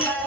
Yeah.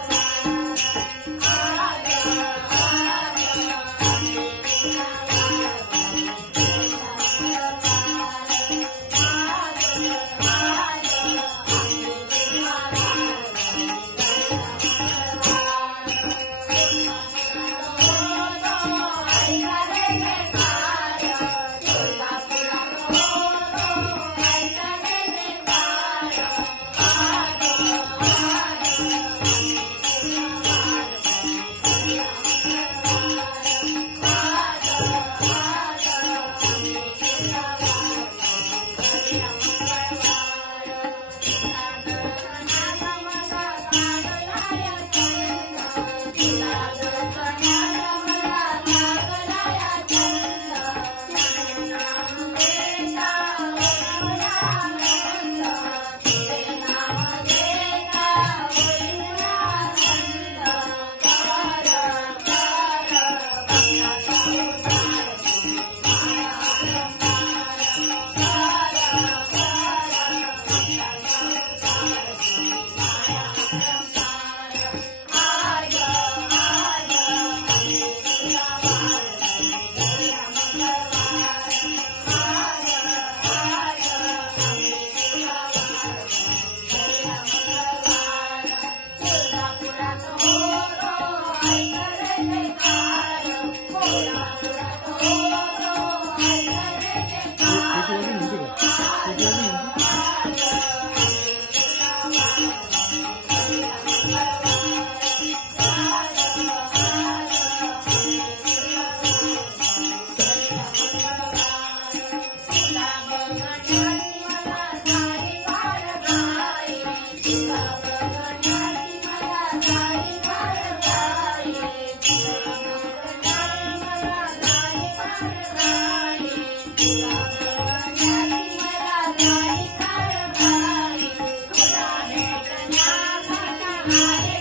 Hare